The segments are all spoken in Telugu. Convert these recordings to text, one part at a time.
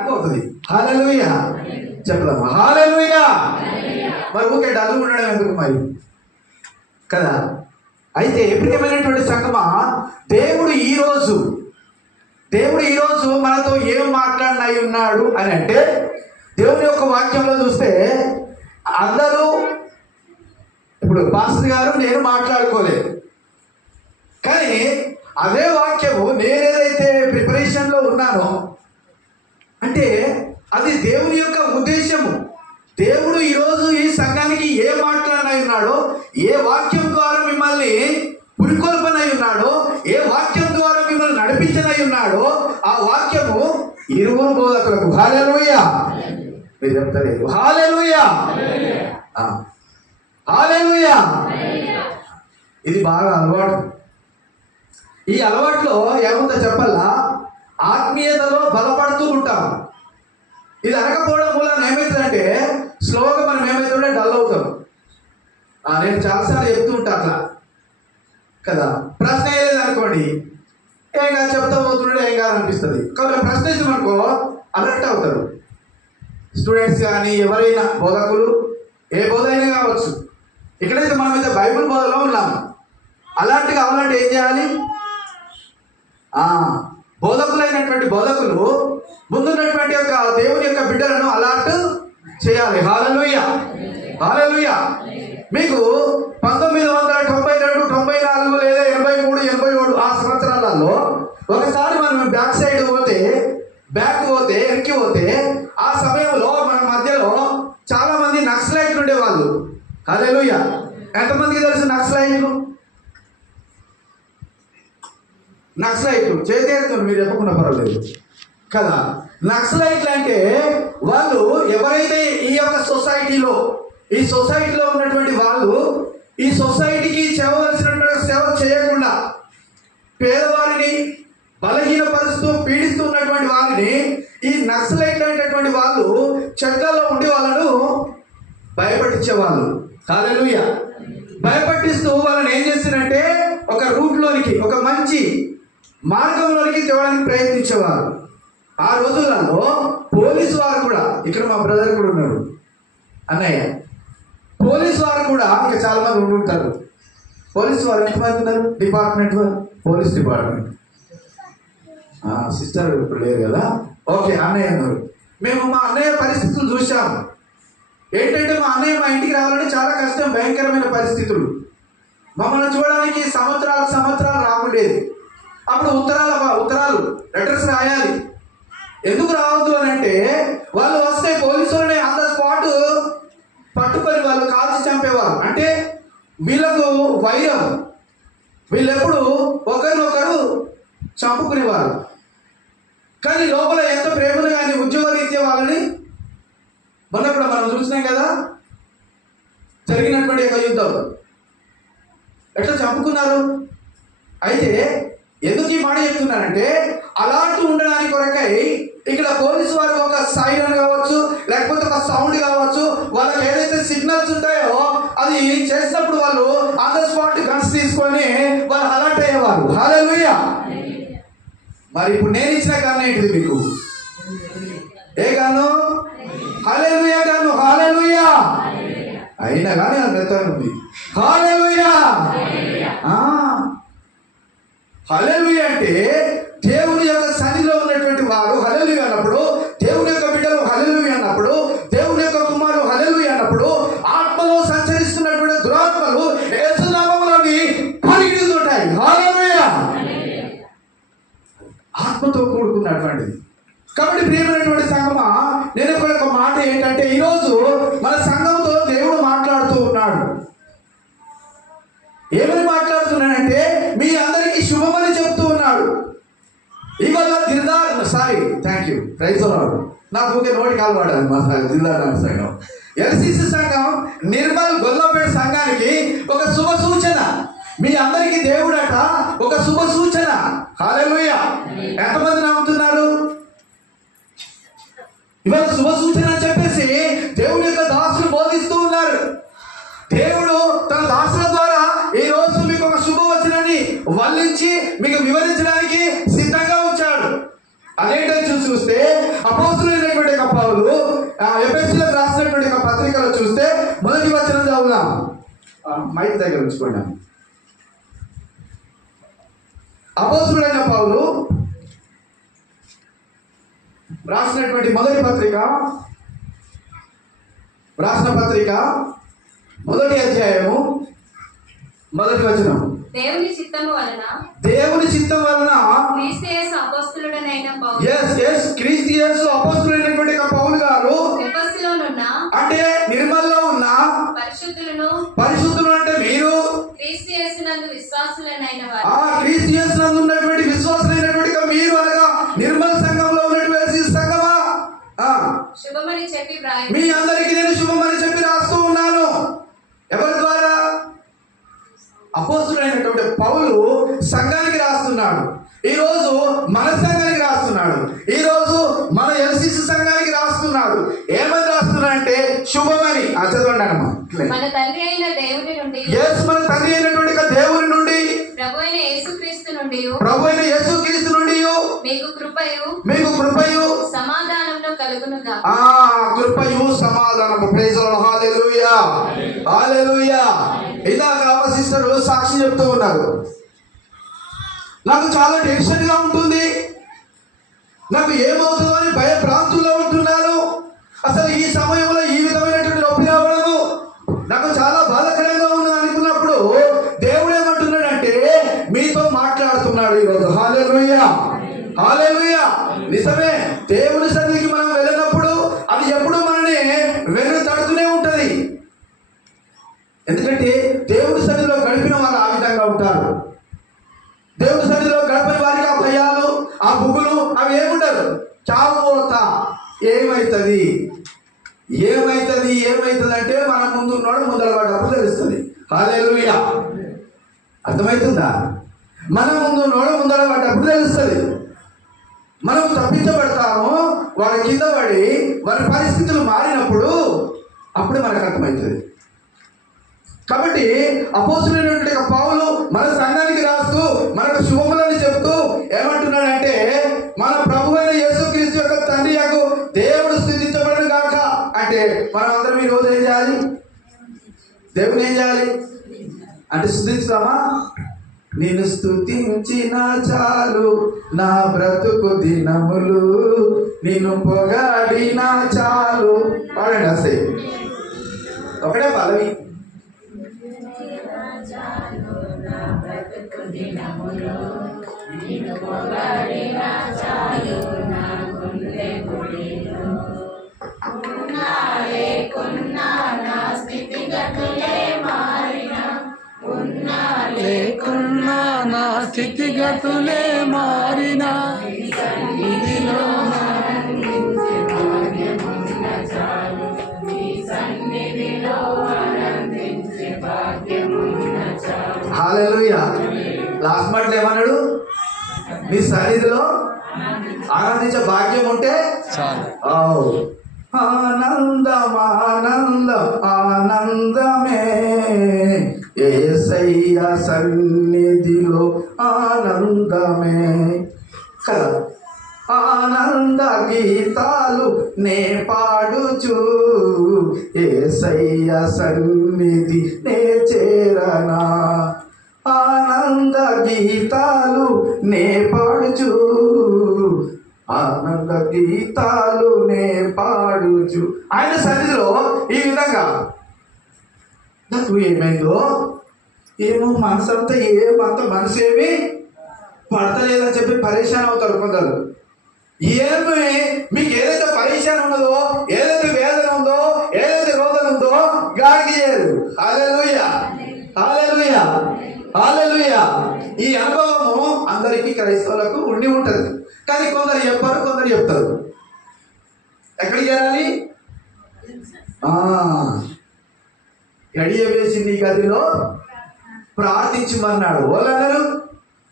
అవుతుంది. హల్లెలూయా చెప్దాం. హల్లెలూయా. మరి ఊకే డల్లు ఉండడం ఎందుకు మరి కదా. అయితే ప్రియమైనటువంటి సంగమా, దేవుడు ఈరోజు మనతో ఏం మాట్లాడినై ఉన్నాడు అని అంటే, దేవుని యొక్క వాక్యంలో చూస్తే అందరూ ఇప్పుడు పాస్టర్ గారు నేను మాట్లాడుకోలేదు, కానీ అదే వాక్యము నేనేదైతే ప్రిపరేషన్లో ఉన్నానో అంటే అది దేవుని యొక్క ఉద్దేశము. దేవుడు ఈరోజు ఈ సంఘానికి ఏ మాట్లాడినై ఉన్నాడో, ఏ వాక్యం ద్వారా మిమ్మల్ని పురికొల్పనై ఉన్నాడో, ఏ వాక్యం ద్వారా మిమ్మల్ని నడిపించనై ఉన్నాడో ఆ వాక్యము ఇరువురు బోధకులకు. హల్లెలూయా. మీరు చెప్తలేదు హల్లెలూయా. హల్లెలూయా. ఇది బాగా అలవాటు. ఈ అలవాట్లో ఏముందో చెప్పాలా, ఆత్మీయతలో బలపడుతూ ఉంటాం. ఇది అనకపోవడం మూలన ఏమవుతుందంటే స్లోగా మనం ఏమవుతుంటే డల్ అవుతాం. నేను చాలాసార్లు చెప్తూ ఉంటా అట్లా కదా. ప్రశ్న వేయలేదు అనుకోండి, ఏం కాదు చెప్తా పోతున్నాడు, ఏం కాదు అనిపిస్తుంది. కాబట్టి ప్రశ్న ఇచ్చామనుకో అలర్ట్ అవుతారు. స్టూడెంట్స్ కానీ ఎవరైనా బోధకులు, ఏ బోధ అయినా కావచ్చు. ఇక్కడైతే మనమైతే బైబిల్ బోధలో ఉన్నాం. అలాంటి కావాలంటే ఏం చేయాలి? బోధకులైనటువంటి బోధకులు ముందున్నటువంటి యొక్క దేవుని యొక్క బిడ్డలను అలర్ట్ చేయాలి. హల్లెలూయా. హల్లెలూయా. మీకు 1992, 94 లేదా 83, 87 ఆ సంవత్సరాలలో ఒకసారి మనం బ్యాక్ పోతే వెనక్కి పోతే ఆ సమయంలో మన మధ్యలో చాలా మంది నక్సలైట్లు ఉండేవాళ్ళు. హల్లెలూయా. ఎంతమందికి తెలుసు నక్సలైట్లు? చేసేస్తుంది, మీరు చెప్పకుండా పర్వాలేదు కదా. నక్సలైట్లు అంటే వాళ్ళు ఎవరైతే ఈ యొక్క సొసైటీలో ఉన్నటువంటి వాళ్ళు ఈ సొసైటీకి చేయవలసినటువంటి సేవ చేయకుండా పేదవారిని బలహీనపరుస్తూ పీడిస్తున్నటువంటి వారిని ఈ నక్సలైట్లు అనేటటువంటి వాళ్ళు చెట్లలో ఉండి వాళ్ళను భయపట్టించేవాళ్ళు. హల్లెలూయా. భయపట్టిస్తూ వాళ్ళని ఏం చేస్తారంటే ఒక రూట్లోనికి, ఒక మంచి మార్గంలోనికి తేవడానికి ప్రయత్నించేవారు. ఆ రోజులలో పోలీసు వారు కూడా, ఇక్కడ మా బ్రదర్ కూడా ఉన్నారు అన్నయ్య, పోలీసు వారు కూడా ఇంకా చాలా మంది ఉంటుంటారు. పోలీసు వారు ఎంతమంది ఉన్నారు? డిపార్ట్మెంట్ వారు, పోలీస్ డిపార్ట్మెంట్. సిస్టర్ ఇప్పుడు లేరు కదా, ఓకే అన్నయ్య ఉన్నారు. మేము మా అన్నయ్య పరిస్థితులు చూసాము. ఏంటంటే మా అన్నయ్య మా ఇంటికి రావాలంటే చాలా కష్టం, భయంకరమైన పరిస్థితులు. మమ్మల్ని చూడడానికి సంవత్సరాలు రాకుండేది. అప్పుడు ఉత్తరాలు లెటర్స్ రాయాలి. ఎందుకు రావద్దు అని అంటే వాళ్ళు వస్తే పోలీసులని ఆన్ ద స్పాట్ పట్టుకొని వాళ్ళు కాల్చి చంపేవారు. అంటే వీళ్ళకు వైరం, వీళ్ళెప్పుడు ఒకరినొకరు చంపుకునేవారు. కానీ లోపల ఎంత ప్రేమను కానీ ఉద్యోగరీత్యా వాళ్ళని మొన్న కూడా మనం చూసినాం కదా, జరిగినటువంటి ఒక యుద్ధం ఎట్లా చంపుకున్నారు. అయితే ఎందుకు ఈ మాట చెప్తున్నానంటే అలాంటి ఉండడానికి కొరకై ఇక్కడ పోలీసు వారికి ఒక సైరన్ కావచ్చు, లేకపోతే ఒక సౌండ్ కావచ్చు, వాళ్ళకి ఏదైతే సిగ్నల్స్ ఉంటాయో అది చేసినప్పుడు వాళ్ళు ఆన్ ద స్పాట్ గన్స్ తీసుకొని వాళ్ళు అలర్ట్ అయ్యేవారు. హల్లెలూయా. మరి ఇప్పుడు నేను ఇచ్చిన గన్ ఏంటిది మీకు? ఏ గాను? హల్లెలూయా గాను. హల్లెలూయా. అయినా కానీ అది మెత్తగా ఉంది. హల్లెలూయా. హల్లెలూయా అంటే దేవుని యొక్క సన్నిధిలో ఉన్నటువంటి వారు హల్లెలూయా అన్నప్పుడు, దేవుని యొక్క బిడ్డలు హల్లెలూయా అన్నప్పుడు, దేవుని యొక్క కుమారులు హల్లెలూయా అన్నప్పుడు ఆత్మలో సంచరిస్తున్నటువంటి దురాత్మలు యేసు నామములోకి పరిగెడుతుంటాయి. హల్లెలూయా. ఆత్మతో కూడుకున్నటువంటిది. కాబట్టి ప్రియమైనటువంటి సంఘమా, నేను ఇక్కడ ఒక మాట ఏంటంటే ఈరోజు మన సంఘంతో దేవుడు మాట్లాడుతూ ఉన్నాడు. ఏమని మాట్లాడుతున్నాడంటే మీ అందరికీ శుభమని చెప్తూ ఉన్నాడు. ఇవాళ థ్యాంక్ యూ ప్రైజ్ అన్నాడు. నాకు ఊకే నోటి కాలు వాడాలి మా దిల్దార్ సంఘం, ఎల్సిసి సంఘం, నిర్మల్ గొల్లపేట సంఘానికి ఒక శుభ సూచన. మీ అందరికీ దేవుడట ఒక శుభ సూచన. హల్లెలూయా. ఎంతమంది నమ్ముతున్నారు? ఇవాళ శుభ సూచన అని చెప్పేసి దేవుని యొక్క దాసులు బోధిస్తూ ఉన్నారు. దేవుడు తన దాసుల ద్వారా ఈ రోజు మీకు ఒక శుభవచనాన్ని వల్లించి మీకు వివరించడానికి సిద్ధంగా ఉంచాడు. అదేంటని చూస్తే అపోస్తుల చదువుదాం. మైక్ దగ్గర ఉంచుకోండి. అపోస్తలుడైన పౌలు రాసిన పత్రిక మొదటి అధ్యాయము మొదటి వచనం. దేవుని చిత్తము వలన క్రీస్తు యేసు అపోస్తలుడైనటువంటి పౌలు గారు అంటే నిర్మల్లో ఉన్న పరిశుద్ధులు అంటే మీరు క్రీస్తు యేసునందు ఉన్నటువంటి విశ్వాసులైనటువంటి మీరు అనగా నిర్మల్ సంఘంలో ఉన్నటువంటి సంఘమా శుభమని చెప్పి మీ అందరికీ నేను శుభమని చెప్పి రాస్తూ ఉన్నాను. ఎవరి ద్వారా? అపోస్తలుడైనటువంటి పౌలు సంఘానికి రాస్తున్నాడు. ఈరోజు మన సంఘానికి రాస్తున్నాడు. ఈరోజు మన ఎల్సిసి సంఘానికి రాస్తున్నాడు. ఏమని రాస్తున్నాడంటే శుభమని. చదవండి అమ్మా. మన తండ్రి అయిన దేవుని నుండి మన తండ్రి అయినటువంటి దేవుని నుండి ప్రభు అయిన యేసుక్రీస్తు నుండి మీకు కృపయు సమాధానమును కలుగునుగా. కృపయు సమాధానము. Praise the Lord. Hallelujah hallelujah. ఇందాక సిస్టర్ సాక్షి చెప్తూ ఉన్నారు, నాకు చాలా టెన్షన్ గా ఉంటుంది, నాకు ఏమవుతుందో అని భయభ్రాంతుల్లో ఉంటున్నాను. అసలు ఈ సమయంలో ఈ విధమైనటువంటి నొప్పి రావడము నాకు చాలా బాధాకరంగా ఉన్నది అనుకున్నప్పుడు దేవుడు ఏమంటున్నాడంటే మీతో మాట్లాడుతున్నాడు ఈరోజు. హల్లెలూయా హల్లెలూయా. నిజమే, దేవుని సన్నిధికి మనం వెళ్ళినప్పుడు అది ఎప్పుడు మనని వెన్ను తడుతూనే ఉంటది. ఎందుకంటే దేవుడి సన్నిధిలో గడిపిన వారు ఆ విధంగా ఉంటారు. దేవుడి సన్నిధిలో గడపని వారికి ఆ భయాలు, ఆ బుగులు అవి ఏముండదు. చావుపోత ఏమైతుంది అంటే మన ముందు ఉన్నాడు, ముందర పడ్డప్పుడు తెలుస్తుంది. హల్లెలూయా. అర్థమవుతుందా? మన ముందు ఉన్నాడు, ముందర పడ్డప్పుడు తెలుస్తుంది. మనం తప్పించబడతాము, వాడి కింద పడి వారి పరిస్థితులు మారినప్పుడు అప్పుడు మనకు అర్థమవుతుంది. కాబట్టి అపోస్తలుడైనటువంటి పౌలు మన సంఘానికి రాస్తూ మనకు శుభములని చెప్తూ ఏమంటున్నాడంటే మన ప్రభువైన యేసుక్రీస్తు యొక్క తండ్రి యొక్క దేవుడు స్తుతించబడును గాక. అంటే మనం అందరం ఈ రోజు ఏం చేయాలి? దేవుని ఏం చేయాలి అంటే స్తుతించుదామా? నిన్ను స్తుతించిన చాలు నా బ్రతుకు దినములు, నిన్ను పొగాడినా చాలు. పాడండి అసలు ఒకటే పల్లవి. లేకున్నా నా స్థితిగతులే మారినా హల్లెలూయా. లాస్ట్ మాటలు ఏమన్నాడు? నీ సన్నిధిలో ఆనందించే భాగ్యం ఉంటే ఆనందమే యేసయ్య సన్నిధిలో ఆనందమే కదా. ఆనంద గీతాలు నే పాడుచు యేసయ్య సన్నిధి నే చేరనా. ఆనంద గీతాలు నే పాడుచు, ఆనంద గీతాలు నే పాడుచు. ఆయన సన్నిధిలో ఈ విధంగా నాకు ఏమైందో ఏమో మనసంతా ఏమంత మనసు ఏమి పడతలేదని చెప్పి పరేషాన్ అవుతారు కొందరు. ఏమి మీకు ఏదైతే పరేషాన్ ఉన్నదో, ఏదైతే వేదన ఉందో, ఏదైతే రోదన ఉందో గాడికి చేయరు. హల్లెలూయా హల్లెలూయా హల్లెలూయా. ఈ అనుభవము అందరికీ క్రైస్తవులకు ఉండి ఉంటుంది. కానీ కొందరు చెప్పారు, కొందరు చెప్తారు. ఎక్కడికి చేరాలి? గడియ వేసి నీ గదిలో ప్రార్థించమన్నాడు. వాళ్ళన్నారు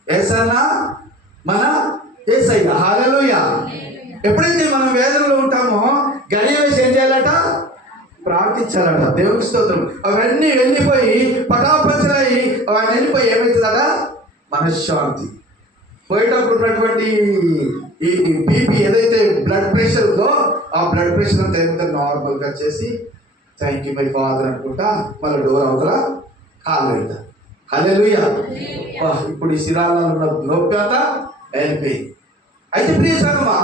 యేసన్నా మన యేసయ్య. హల్లెలూయా. ఎప్పుడైతే మనం వేదనలో ఉంటామో గడియ వేసి ఏం చేయాలట? ప్రార్థించాలట. దేవునికి స్తోత్రం. అవన్నీ వెళ్ళిపోయి పటాపంచలై అవన్నీ వెళ్ళిపోయి ఏమవుతుందట? మనశ్శాంతి. పోయేటప్పుడు ఉన్నటువంటి ఈ బీపీ ఏదైతే బ్లడ్ ప్రెషర్ ఉందో ఆ బ్లడ్ ప్రెషర్ అంతా ఎంత నార్మల్గా చేసి థ్యాంక్ యూ మై ఫాదర్ అనుకుంటా మళ్ళీ డోర్ అవతల కాలు పెడతా. హల్లెలూయా. ఇప్పుడు ఈ శిరాలలో ఉన్న నొప్పి అంతా వెళ్ళిపోయింది. అయితే ప్రియ సంగమా,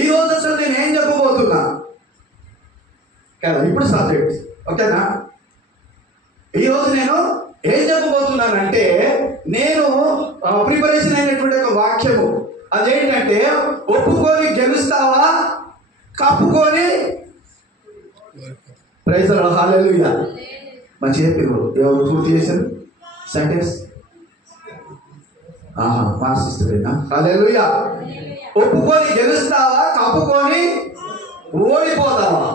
ఈ రోజు అసలు నేను ఏం చెప్పబోతున్నా కదా, ఇప్పుడు సబ్జెక్ట్ ఓకేనా. ఈ రోజు నేను ఏం చెప్పబోతున్నానంటే, నేను ప్రిపరేషన్ అయినటువంటి ఒక వాక్యము అదేంటంటే, ఒప్పుకొని గెలుస్తావా, కప్పుకొని. Praise the Lord. హల్లెలూయా. మంచిగా చెప్పారు. ఎవరు పూర్తి చేశారు సెంటెన్స్? మా సిస్టరేనా? హల్లెలూయా. ఒప్పుకొని గెలుస్తావా, కప్పుకొని ఓడిపోతావా?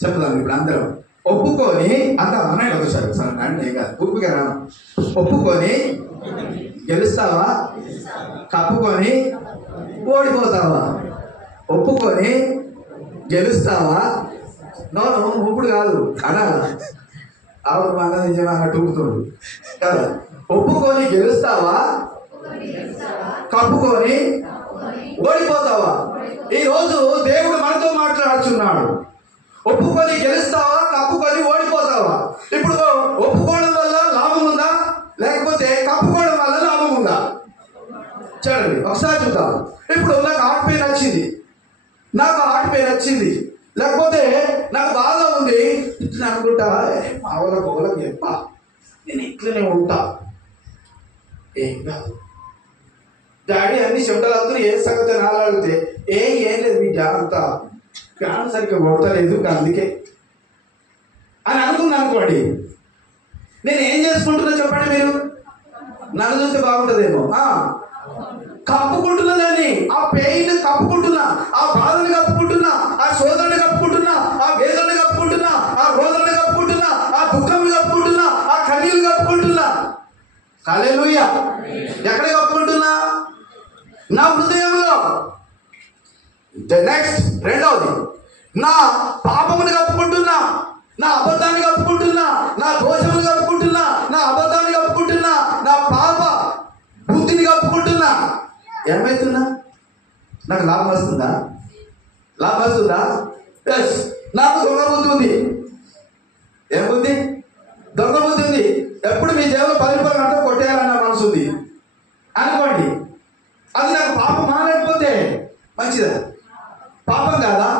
చెప్తాను ఇప్పుడు అందరం. ఒప్పుకొని అంత అన్నాడు ఒకసారి అంటే కాదు, గుర్తుగా రాను. ఒప్పుకొని గెలుస్తావా, కప్పుకొని ఓడిపోతావా? ఒప్పుకొని గెలుస్తావా? నోను ఇప్పుడు కాదు అనాల. అవును మన నిజమే అన్నట్టు ఊపుతుండు కదా. ఒప్పుకొని గెలుస్తావా, కప్పుకొని ఓడిపోతావా? ఈరోజు దేవుడు మనతో మాట్లాడుచున్నాడు. ఒప్పుకొని గెలుస్తావా, కప్పుకొని ఓడిపోతావా? ఇప్పుడు ఒప్పుకోవడం వల్ల లాభం ఉందా, లేకపోతే కప్పుకోవడం వల్ల లాభం ఉందా? చూడండి ఒకసారి చూద్దాం. ఇప్పుడు నాకు హార్ట్ పెయిన్ వచ్చింది, లేకపోతే నాకు బాధ ఉంది, ఇట్లా అనుకుంటా మా వాళ్ళకి చెప్ప నేను ఇట్లనే ఉంటా, ఏం కాదు డాడీ అన్ని చెమటలు అవుతుంది, ఏ సంగతి నాలాడితే ఏం లేదు మీ జాగ్రత్త, ఫ్యాన్ సరిగ్గా కొడతలేదు అందుకే అని అనుకోండి. నేను ఏం చేసుకుంటున్నా చెప్పండి మీరు? నన్ను చూస్తే బాగుంటుందేమో. కప్పుకుంటున్నా దాన్ని, ఆ పెయిన్ కప్పుకుంటున్నా, ఆ బాధను కప్పుకుంటున్నా, ఆ శోధనని కప్పుకుంటున్నా, ఆ వేదనని కప్పుకుంటున్నా, ఆ రోదనని కప్పుకుంటున్నా, ఆ దుఃఖం కప్పుకుంటున్నా, ఆ కన్నీళ్ళు కప్పుకుంటున్నా. హల్లెలూయా. ఎక్కడ కప్పుకుంటున్నా? నా హృదయంలో. నెక్స్ట్ రెండవది, నా పాపముని కప్పుకుంటున్నా, నా అబద్ధాన్ని కప్పుకుంటున్నా, నా దోషములు కప్పుకుంటున్నా, నా అబద్ధాన్ని కప్పుకుంటున్నా, నా పాప బుద్ధిని కప్పుకుంటున్నా. ఏమవుతున్నా? నాకు లాభం వస్తుందా? ఎస్. నాకు దొంగ బుద్ధి ఉంది. ఏం బుద్ధి? దొంగ బుద్ధి ఉంది. ఎప్పుడు మీ జేబులో 10 రూపాయలు అంటే కొట్టేయాలన్న మనసు ఉంది అనుకోండి. అది నాకు పాపం మానకపోతే మంచిదా? పాపం కాదా?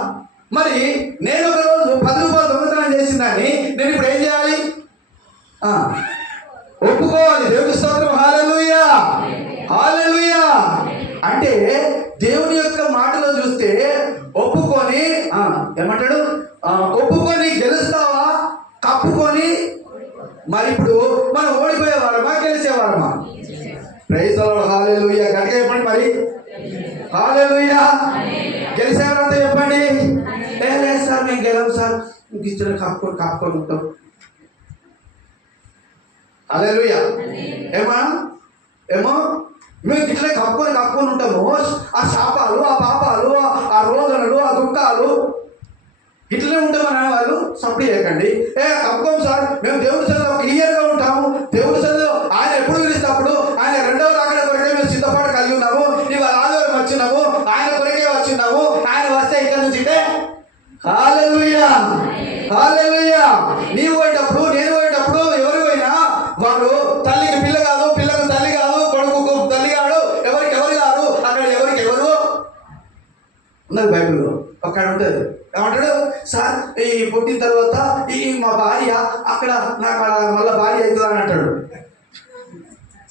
మరి నేను ఒక రోజు 10 రూపాయలు దొంగతనం చేసిన దాన్ని నేను ఇప్పుడు ఏం చేయాలి? ఒప్పుకోవాలి. దేవుని స్తోత్రం. హల్లెలూయా. హల్లెలూయా. అంటే దేవుని యొక్క మాటలో చూస్తే ఒప్పుకొని ఏమంటాడు? ఒప్పుకొని గెలుస్తావా, కప్పుకొని. మరి ఇప్పుడు మనం ఓడిపోయేవారమా, గెలిచేవారమా? Praise the Lord. హల్లెలూయా. గట్టిగా చెప్పండి మరి. హల్లెలూయా. గెలిచేవారంతా చెప్పండి. లేదు సార్ మేము గెలం సార్, ఇంక ఇచ్చిన కప్పుకొని ఉంటాం. హల్లెలూయా. ఏమో మేము ఇట్లా కప్పుకొని ఉంటాము. ఆ శాపాలు, ఆ పాపాలు, ఆ రోదనలు, ఆ దుఃఖాలు ఇట్లనే ఉంటామని వాళ్ళు సప్లై చేయకండి. కప్పుకోం సార్, మేము దేవుడి సన్నిధిలో క్లియర్గా ఉంటాము. దేవుడి సన్నిధిలో ఆయన ఎప్పుడు పిలిచినప్పుడు ఆయన రెండవ రాకడ కొరకే మేము సిద్ధపాటు కలిగి ఉన్నాము. ఇవాళ ఆదివారం వచ్చినాము, ఆయన కొరకే వచ్చినాము. ఆయన వస్తే ఇక్కడ నుంచి హల్లెలూయా. హల్లెలూయా. నీవు పోయేటప్పుడు, నేను పోయేటప్పుడు ఎవరు పోయినా వాడు తల్లికి పిల్ల కాదు, పిల్లకు తల్లి కాదు, కొడుకు తల్లి కాడు, ఎవరికి ఎవరు కాదు. అక్కడ ఎవరికి ఎవరు ఉన్నది బైబిల్లో అక్కడ ఉంటుంది. ఏమంటాడు? సార్ ఈ పుట్టిన తర్వాత ఈ మా భార్య అక్కడ నాకు మళ్ళీ భార్య అవుతుందా అని అంటాడు.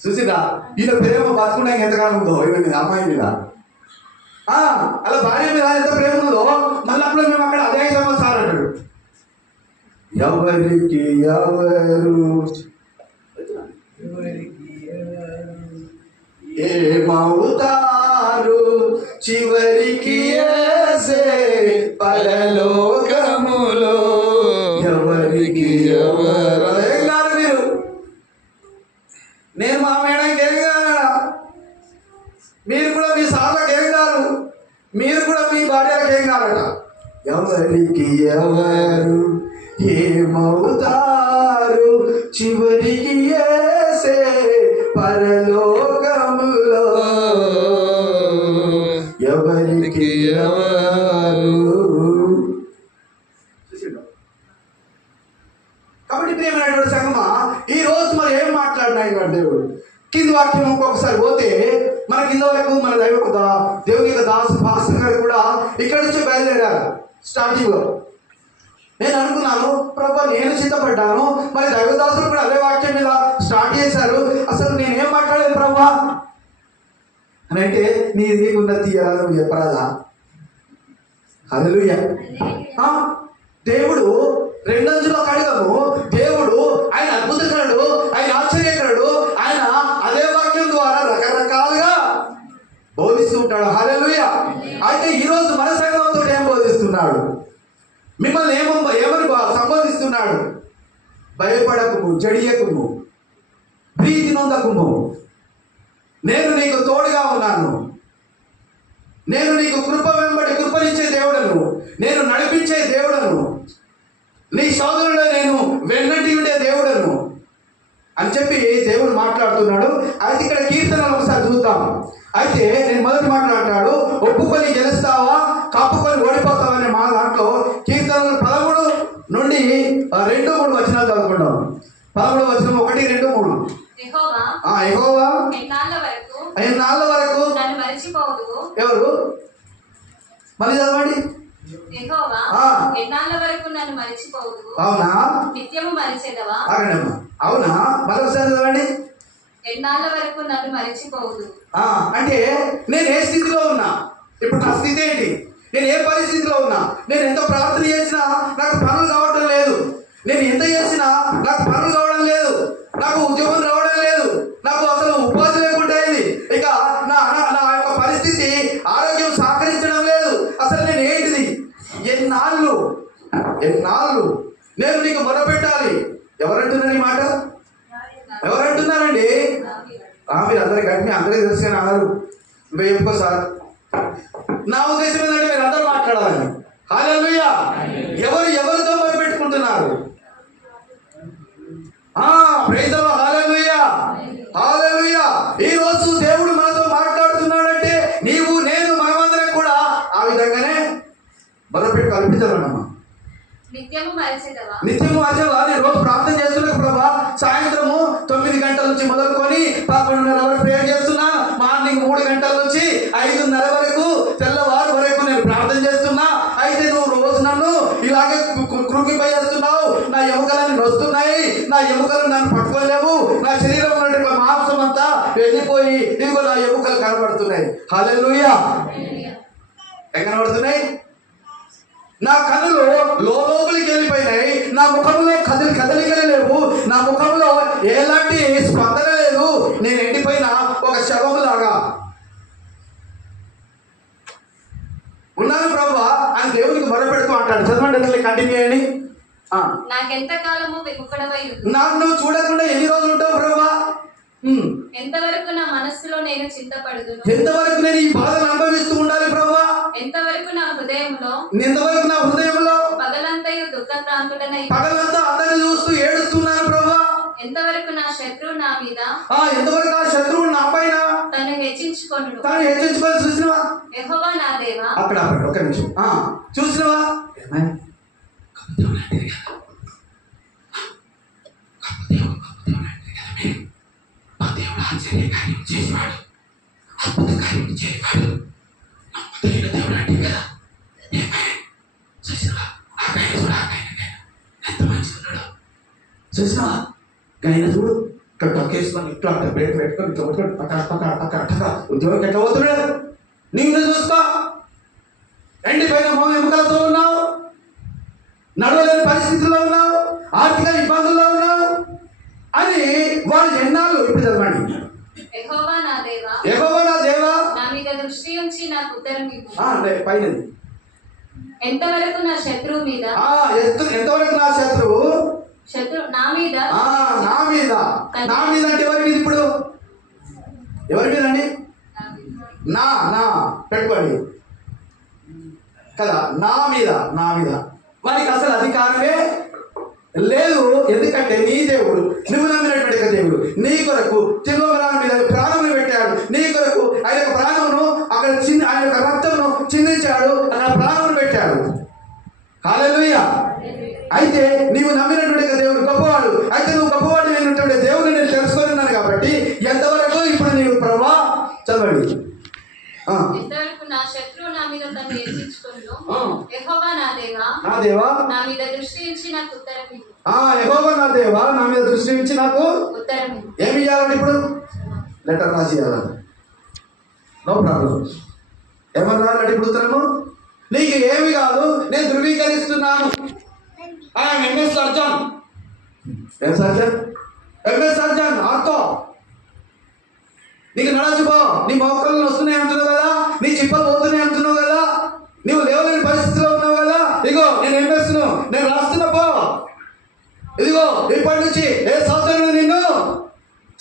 చూసిరా ఈయన ప్రేమ బతుకున్నాక ఎంతకాలం ఉందో ఇవన్నీ అమ్మాయి మీద, అలా భార్య మీద ఎంత ప్రేమ ఉందో మళ్ళీ అప్పుడు మేము అక్కడ అదే అవుతామో సార్ అంటాడు. ఎవరికి ఎవరు ఏమవుతారు చివరికి పరలోకములో ఎవరికి ఎవరు. ఏం కాదు మీరు, నేను మా మేడానికి ఏం కాదా, మీరు కూడా మీ సార్లకు ఏం కాదు, మీరు కూడా మీ భార్యలకు ఏం కాదట. ఎవరికి ఎవరు ఏమవుతారు చివరికి యేసే పరలోకములో ఎవరికి ఎవరు. వాక్యం ఇంకొకసారి పోతే మన కింద వరకు మన దేవుని యొక్క దాసు పాస్టర్ గారు కూడా ఇక్కడ నుంచి బయలుదేరారు. స్టార్టింగ్ లో నేను అనుకున్నాను, ప్రభు నేను చింతపడ్డాను, మరి దైవదాసులు కూడా అదే వాక్యం మీద స్టార్ట్ చేశారు, అసలు నేనేం మాట్లాడాను ప్రభు అని అంటే నీకున్న తీయరా నువ్వు చెప్పరాదా? హల్లెలూయా. దేవుడు రెండంచుల ఖడ్గము, దేవుడు ఆయన అద్భుతకరుడు, ఆయన ఆశ్చర్యకరుడు, ఆయన అదే వాక్యం ద్వారా రకరకాలుగా బోధిస్తూ ఉంటాడు. హల్లెలూయా. అయితే ఈరోజు మన సంఘంతో ఏం బోధిస్తున్నాడు? మిమ్మల్ని ఏమని సంబోధిస్తున్నాడు? భయపడకుము, జడియకుము, ప్రీతి నొందకుము, నేను నీకు తోడుగా ఉన్నాను, నేను నీకు కృప వెంబడి కృపనిచ్చే దేవుడను, నేను నడిపించే దేవుడను, నీ సోదరుడు నేను వెన్నటి ఉండే దేవుడను అని చెప్పి దేవుడు మాట్లాడుతున్నాడు. అయితే ఇక్కడ కీర్తనలు ఒకసారి చూద్దాం. అయితే నేను మొదటి మాట్లాడతాడు, ఒప్పుకొని గెలుస్తావా కప్పుకొని ఓడిపోతావా అనే మా దాంట్లో కీర్తనలు 13 నుండి 2-3 వచనాలు చదువుకుంటాం. 13 వచనం 1, 2, 3. యెహోవా ఎన్నాళ్ళ వరకు నన్ను మరిచిపోవుదువు. ఎవరు? మళ్ళీ చదవండి. యెహోవా ఎన్నాళ్ళ వరకు నన్ను మరిచిపోవుదువు. అవునా? నిత్యము మరిచెదవా? అవునా? మరొకసారి చదవండి. ఎన్నాళ్ళ వరకు నన్ను మరిచిపోవుదు. అంటే నేను ఏ స్థితిలో ఉన్నా, ఇప్పుడు నా స్థితి ఏంటి, నేను ఏ పరిస్థితిలో ఉన్నా, నేను ఎంత ప్రార్థన చేసినా నాకు పనులు కావడం లేదు, నేను ఎంత చేసినా నాకు పనులు కావడం లేదు, నాకు ఉద్యోగం రావడం లేదు, నాకు అసలు ఉపాధి లేకుండా అయింది, ఇక నా యొక్క పరిస్థితి ఆరోగ్యం సహకరించడం లేదు, అసలు నేను ఏంటిది, ఎన్నాళ్ళు నేను నీకు మొరపెట్టాలి. ఎవరంటున్నారు ఈ మాట? ఎవరంటున్నారండి? మీరు అందరికి గట్టి అందరికీ తెలుసు కానీ అన్నారు. ఇంకా చెప్పుకో సార్. నా ఉద్దేశం ఏంటంటే మీరు అందరూ మాట్లాడాలని. హల్లెలూయా. ఎవరితో మొరపెట్టుకుంటున్నారు? Praise the Lord. Hallelujah, hallelujah. ఈ రోజు దేవుడు మనతో మాట్లాడుతున్నాడంటే నీవు నేను మనమందరం కూడా ఆ విధంగానే మొరపెట్టు కల్పించాలన్నమ్మా. నిత్యము మరిచెదవా? నేను రోజు ప్రార్థన చేస్తున్నా ప్రభా. సాయంత్రము 9 గంటల నుంచి మొదలుకొని 11:30 వరకు ప్రేయర్ చేస్తున్నా. మార్నింగ్ 3 గంటల నుంచి 5:30 వరకు తెల్లవారు వరకు నేను ప్రార్థన చేస్తున్నా. అయితే నువ్వు రోజు నన్ను ఇలాగే కృంగిపోయేస్తున్నావు, నా ఎముకలన్నీ నొస్తున్నాయి, నా ఎముకలు నన్ను పట్టుకోలేవు, నా శరీరంలో ఉన్నటువంటి మాంసం అంతా వెళ్ళిపోయి ఇదిగో నా ఎముకలు కనబడుతున్నాయి. హల్లెలూయా. ఎక్కడ కనబడుతున్నాయి? నా కన్నులు లోపలికి వెళ్ళిపోయినాయి, నా ముఖంలో కదలికలు లేవు, నా ముఖంలో ఎలాంటి స్పందన లేదు, నేను ఎండిపోయిన ఒక శవం లాగా ఉన్నాను ప్రభువా అని దేవునికి మొరపెడుతూ అంటాడు. చదవండి, కంటిన్యూ చేయండి. నన్ను చూడకుండా ఎన్ని రోజులు ఉంటావు ప్రభువా? ఎంతవరకు నా మనస్సులో నేను చింతపడుదును? ఎంతవరకు నేను ఈ బాధను అనుభవిస్తూ ఉండాలి ప్రభువా? ఎంతవరకు నా హృదయంలో పగలంతయు దుఃఖక్రాంతుడనై పగలంతా అందరిని చూస్తూ ఏడుస్తున్నాను ప్రభువా. ఎంతవరకు నా శత్రువు నా మీద నా పైన తను హెచ్చించుకొనును. చూసినవా? యెహోవా నా దేవా. అక్కడ ఒక నిమిషం చూసినవా? చేసేవాడు, అద్భుత కార్యం చేయవాడు, నమ్మదగిన దేవుడు అంటే కదా. చూసినవా? ఎంత మంచిగా ఉన్నాడు. చూసినవా? ఆయన చూడు ఇక్కడ టొక్కేసుకొని ఇట్లా బ్రేక్ పెట్టుకొని పక్క ఉద్యోగం ఎట్లా పోతున్నాడు. నీవు చూసుకో. ఎండిపోయిన ఎముకలతో ఉన్నావు, నడవలేని పరిస్థితుల్లో ఉన్నావు, ఆర్థిక ఇబ్బందుల్లో ఉన్నావు అని వాళ్ళు ఎన్నాళ్ళు. ఇప్పుడు చదవండి. యెహోవా నా దేవా, నా మీద దృష్టి ఉంచి నాకు ఉత్తరం ఇవ్వు. పైన ఎంతవరకు నా శత్రువు మీద, ఎంతవరకు నా శత్రువు నా మీద అంటే ఎవరి మీద? ఇప్పుడు ఎవరి మీద అండి? నా పెట్టుకోండి కదా. నా మీద వారికి అసలు అధికారమే లేదు. ఎందుకంటే నీ దేవుడు, నువ్వు నమ్మినటువంటి దేవుడు నీ కొరకు చిల్వరాని మీద ప్రాణమును పెట్టాడు. నీ కొరకు ఆయన యొక్క ప్రాణమును అక్కడ ఆయన యొక్క రక్తమును చిందించాడు, అక్కడ ప్రాణమును పెట్టాడు. హల్లెలూయా. అయితే నీవు నమ్మినటువంటి దేవుడు గొప్పవాడు. అయితే నువ్వు గొప్పవాడు అయినటువంటి దేవుడిని నేను తెలుసుకొని ఉన్నాను కాబట్టి ఎంతవరకు ఈ యెహోవా నా దేవా నా దేవా నా మీద దృష్టి ఉంచి నాకు ఉత్తరం ఇవ్వు. యెహోవా నా దేవా నా మీద దృష్టి ఉంచి నాకు ఉత్తరం ఇవ్వు. ఏమి ఇవ్వాలండి? ఇప్పుడు లెటర్ రాసి ఇవ్వాలా? No problem. ఏమని రాయాలంటే ఇప్పుడు ఉత్తరము? నీకు ఏమి కాదు, నేను ధృవీకరిస్తున్నాను. I'm MS surgeon. ఏం సర్జన్? MS surgeon ortho. నీకు నడచుకో, నీ మోకాళ్ళు వస్తున్నాయి అంటున్నావు కదా, నీ చిప్పలు పోతున్నాయి అంటున్నావు కదా, నువ్వు లేవలేని పరిస్థితిలో ఉన్నావు కదా, ఇదిగో నేను ఎంఎస్ను, నేను రాస్తున్నా పో. ఇదిగో ఇప్పటి నుంచి ఏ సోదరుడు నిన్ను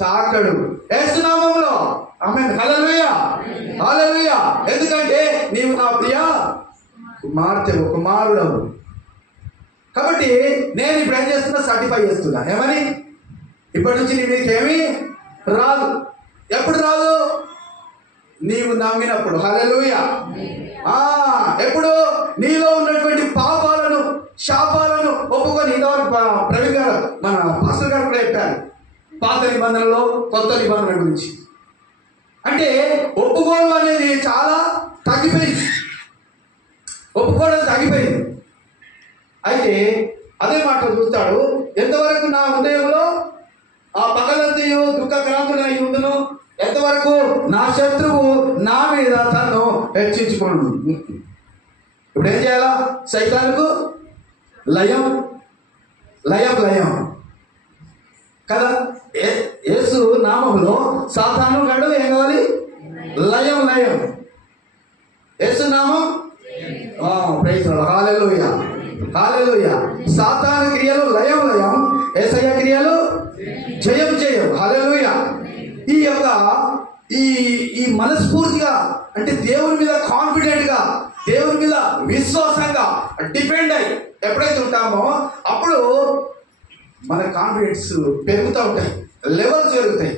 తాకడు యేసునామములో. ఆమేన్. హల్లెలూయా హల్లెలూయా. ఎందుకంటే నీవు నా ప్రియ కుమార్తెవు, కుమారుడవు. కాబట్టి నేను ఇప్పుడు ఏం చేస్తున్నా? సర్టిఫై చేస్తున్నా. ఏమని? ఇప్పటి నుంచి నీ మీదకి ఏమీ రాదు. ఎప్పుడు రాదు? నీవు నమ్మినప్పుడు. హల్లెలూయా. ఎప్పుడు? నీలో ఉన్నటువంటి పాపాలను, శాపాలను ఒప్పుకొని. ఇంతవరకు ప్రవీణ్ గారు, మన పాస్టర్ గారు కూడా చెప్పారు పాత నిబంధనలో కొత్త నిబంధనల గురించి. అంటే ఒప్పుకోవడం అనేది చాలా తగ్గిపోయింది. ఒప్పుకోవడం తగ్గిపోయింది. అయితే అదే మాట చూస్తాడు, ఎంతవరకు నా హృదయంలో ఆ పగలంతయు దుఃఖక్రాంతుడై ఉండును, ఎంతవరకు నా శత్రువు నా మీద తను హెచ్చించుకోండు. ఇప్పుడు ఏం చేయాలా? సైతానుకు లయం లయం లయం కదా. యేసు నామములో సాతాను గడు ఏం కావాలి? లయం లయం. యేసు నామం ప్రైజ్ లార్డ్. హల్లెలూయా హల్లెలూయా. సాతాను క్రియలు లయం లయం, యేసయ్య క్రియలు జయం జయం. హల్లెలూయా. ఈ యొక్క ఈ మనస్ఫూర్తిగా, అంటే దేవుని మీద కాన్ఫిడెంట్గా, దేవుని మీద విశ్వాసంగా డిపెండ్ అయ్యి ఎప్పుడైతే ఉంటామో అప్పుడు మన కాన్ఫిడెన్స్ పెరుగుతూ ఉంటాయి, లెవెల్స్ పెరుగుతాయి.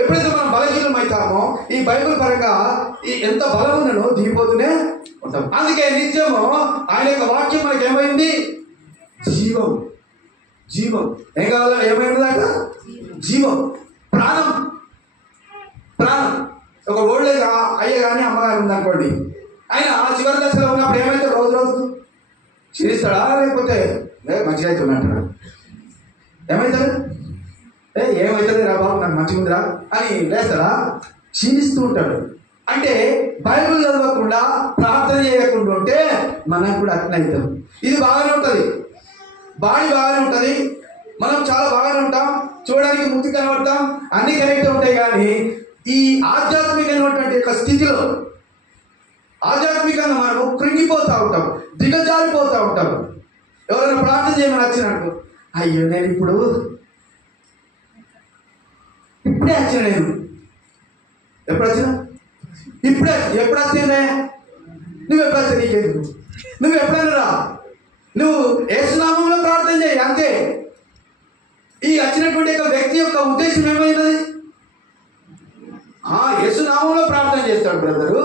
ఎప్పుడైతే మనం బలహీనం అవుతామో ఈ బైబిల్ పరంగా ఈ ఎంత బలం ఉందనో దిగిపోతూనే ఉంటాం. అందుకే నిత్యము ఆయన యొక్క వాక్యం మనకి ఏమైంది? జీవం. జీవం ఏం కావాలో? ఏమైందాక జీవం, ప్రాణం. ప్రాణం. ఒక ఓల్డ్ అయ్య కానీ అమ్మగారు ఉందనుకోండి, ఆయన చివరి దశలో ఉన్నప్పుడు ఏమైతే రోజు రోజు క్షీణిస్తాడా, లేకపోతే మంచిగా అవుతున్నట్టు ఏమవుతాడు? ఏమవుతుంది రా బాబు, నాకు మంచిగా ఉందిరా అని లేస్తాడా? క్షీణిస్తూ ఉంటాడు. అంటే బైబిల్ చదవకుండా ప్రార్థన చేయకుండా ఉంటే మనం కూడా అట్లా అవుతాం. ఇది బాగానే ఉంటుంది, బాడీ బాగానే ఉంటుంది, మనం చాలా బాగానే ఉంటాం, చూడడానికి ముందు కనబడతాం, అన్ని కరెక్ట్ ఉంటాయి. కానీ ఈ ఆధ్యాత్మికమైనటువంటి యొక్క స్థితిలో ఆధ్యాత్మికంగా మనము కృంగిపోతూ ఉంటాం, దిగజారిపోతూ ఉంటాం. ఎవరైనా ప్రార్థన చేయమని వచ్చినట్టు, అయ్యో నేను ఇప్పుడే వచ్చిన, నేను ఎప్పుడు వచ్చినా? ఇప్పుడే. ఎప్పుడు వచ్చిందే? నువ్వు ఎప్పుడు వచ్చా? నీకేందు? నువ్వు ఎప్పుడైనా రా, నువ్వు యేసునామంలో ప్రార్థన చేయి అంతే. ఈ వచ్చినటువంటి యొక్క వ్యక్తి యొక్క ఉద్దేశం ఏమైనది? యేసునామంలో ప్రార్థన చేస్తాడు బ్రదరు.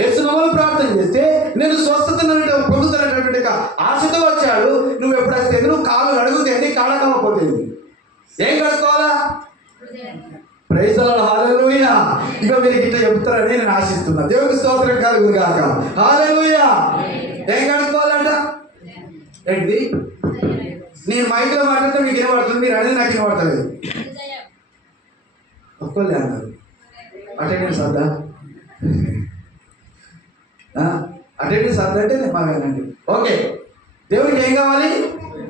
యేసునామంలో ప్రార్థన చేస్తే నేను స్వస్థతను పొందుతున్నటువంటి ఆశతో వచ్చాడు. నువ్వు ఎప్పుడు వస్తే నువ్వు కాలు అడుగుతుంది, కాడకపోతుంది. ఏం కడుక్కోవాలా? Praise the Lord. హల్లెలూయా. ఇక మీరు ఇట్లా చెప్తారని నేను ఆశిస్తున్నా. దేవునికి స్తోత్రం కలుగును గాక. హల్లెలూయా. ఏం కడుక్కోవాలంట? ఏంటి? నేను మైక్లో మాట్లాడితే మీకు వినబడుతుంది, మీరు అనేది నాకు వినబడతలేదు. ఒక్కలే అన్నారు. అటెండెన్స్ వద్దా? అటెండెన్స్ వద్దంటే నేను బాగానండి. ఓకే. దేవుడికి ఏం కావాలి?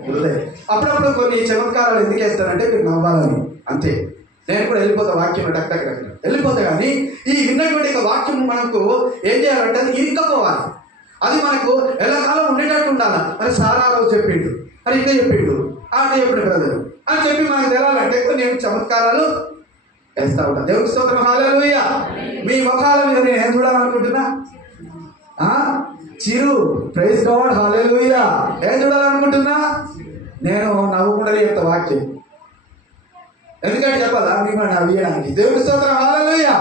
హృదయం. అప్పుడప్పుడు కొన్ని చమత్కారాలు ఎందుకు వేస్తానంటే మీరు నవ్వాలని, అంతే. నేను కూడా వెళ్ళిపోతా, వాక్యం టక్ వెళ్ళిపోతా. కానీ ఈ విన్నటువంటి వాక్యం మనకు ఏం చేయాలంటే అది ఇరుక్కపోవాలి. అది మనకు ఎల్లకాలం ఉండేటట్టు ఉండాలి. మరి సారా రోజు చెప్పిండు, అది ఇంకా చెప్పిండు, అంటే చెప్పిన బ్రదర్ అని చెప్పి మనకు తెలాలంటే నేను చమత్కారాలు వేస్తా ఉంటాను. దేవునికి స్తోత్రం. హల్లెలూయా. మీ ముఖాల మీద నేను ఏం చూడాలనుకుంటున్నా? చిరు. Praise God. హల్లెలూయా. ఏం చూడాలనుకుంటున్నా? నేను నవ్వకుండా చెప్తా వాక్యం. ఎందుకంటే చెప్పాలా? మీకు నవ్వేయడానికి. దేవుని స్తోత్రం. హల్లెలూయా.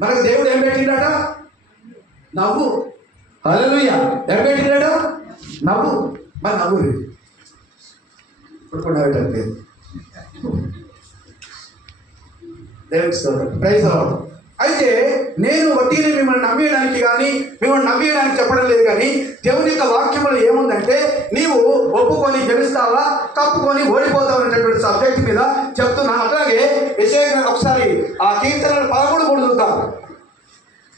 మనకు దేవుడు ఏం పెట్టిండట? నవ్వు. హల్లెలూయా. ఏం పెట్టిండట? నవ్వు. మరి నవ్వు ఇప్పుడు కూడా నవ్వేటట్లేదు. దేవుని స్తోత్రం. Praise Lord. అయితే నేను వట్టిని మిమ్మల్ని నమ్మేయడానికి కానీ మిమ్మల్ని నమ్మేయడానికి చెప్పడం లేదు, కానీ దేవుని యొక్క వాక్యంలో ఏముందంటే నీవు ఒప్పుకొని గెలుస్తావా, కప్పుకొని ఓడిపోతావు అనేటటువంటి సబ్జెక్ట్ మీద చెప్తున్నాను. అట్లాగే యెషయా ఒకసారి ఆ కీర్తనలు 13:3 చూద్దాం.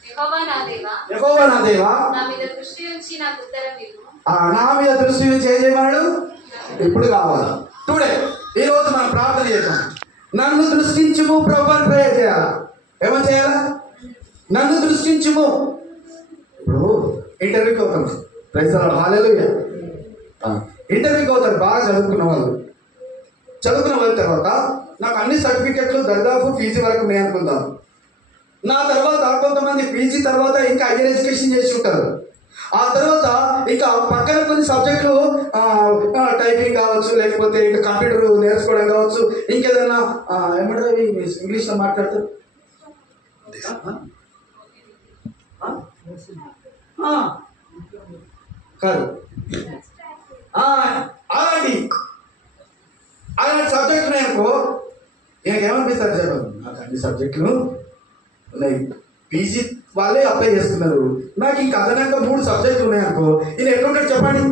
యెహోవా నా దేవా, యెహోవా నా దేవా, నా మీద దృష్టి ఉంచి నాకు ఉత్తరం ఇవ్వు. నా మీద దృష్టి నుంచి ఏం చేయమన్నాడు? ఇప్పుడు కావాలా? టుడే ఈరోజు మనం ప్రార్థన చేద్దాం. నన్ను దృష్టించుము ప్రభు అని ప్రేయర్ చేయాలా? ఏమని చేయాలా? నన్ను దృష్టించుము. ఇప్పుడు ఇంటర్వ్యూకి అవుతాం. ప్రైజ్ ది లార్డ్, హల్లెలూయా. ఇంటర్వ్యూకి అవుతారు బాగా చదువుకున్న వాళ్ళు తర్వాత నాకు అన్ని సర్టిఫికెట్లు దాదాపు పీజీ వరకు ఉన్నాయి అనుకుందాం. నా తర్వాత కొంతమంది పీజీ తర్వాత ఇంకా హైయర్ ఎడ్యుకేషన్ చేసి ఉంటారు. ఆ తర్వాత ఇంకా పక్కన కొన్ని సబ్జెక్టులు టైపింగ్ కావచ్చు, లేకపోతే ఇంకా కంప్యూటర్ నేర్చుకోవడం కావచ్చు, ఇంకేదైనా ఏమంటారు ఇంగ్లీష్లో మాట్లాడతారు కాదు, అలాంటి సబ్జెక్టులు ఉన్నాయనుకో, ఏమనిపిస్తారు చెప్పండి, నాకు అన్ని సబ్జెక్టులు ఉన్నాయి. పీజీ వాళ్ళే అప్లై చేస్తున్నారు, నాకు ఇంకా అదనంగా 3 సబ్జెక్టులు ఉన్నాయనుకో, ఈయన ఎట్లుంటాడు చెప్పండి?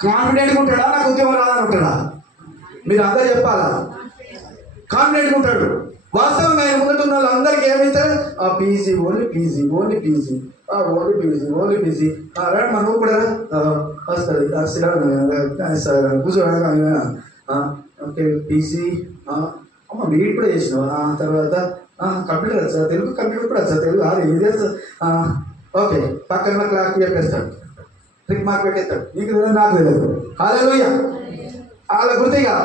కాన్ఫిడెంట్గా ఉంటాడా, నాకు ఉద్యోగం రాదని ఉంటాడా? మీరు అందరూ చెప్పాలా? కాన్ఫిడెంట్గా ఉంటాడు. వాస్తవంగా ఆయన ముందు ఉన్న వాళ్ళందరికీ ఏమవుతారు? PG only PG only PG only PG రాడు. మనం కూడా వస్తుంది కూర్చోడా? ఓకే పీజీ అమ్మ వీడు కూడా చేసినావా? తర్వాత కంప్యూటర్ వచ్చా, తెలుగు కంప్యూటర్ కూడా వచ్చా, తెలుగు ఏది చేస్తా? ఓకే పక్కన క్లాక్ చెప్పేస్తాడు, ట్రిక్ మార్క్ పెట్టేస్తాడు, నీకు తెలియదు నాకు తెలియదు. హల్లెలూయా. వాళ్ళ గుర్తిగా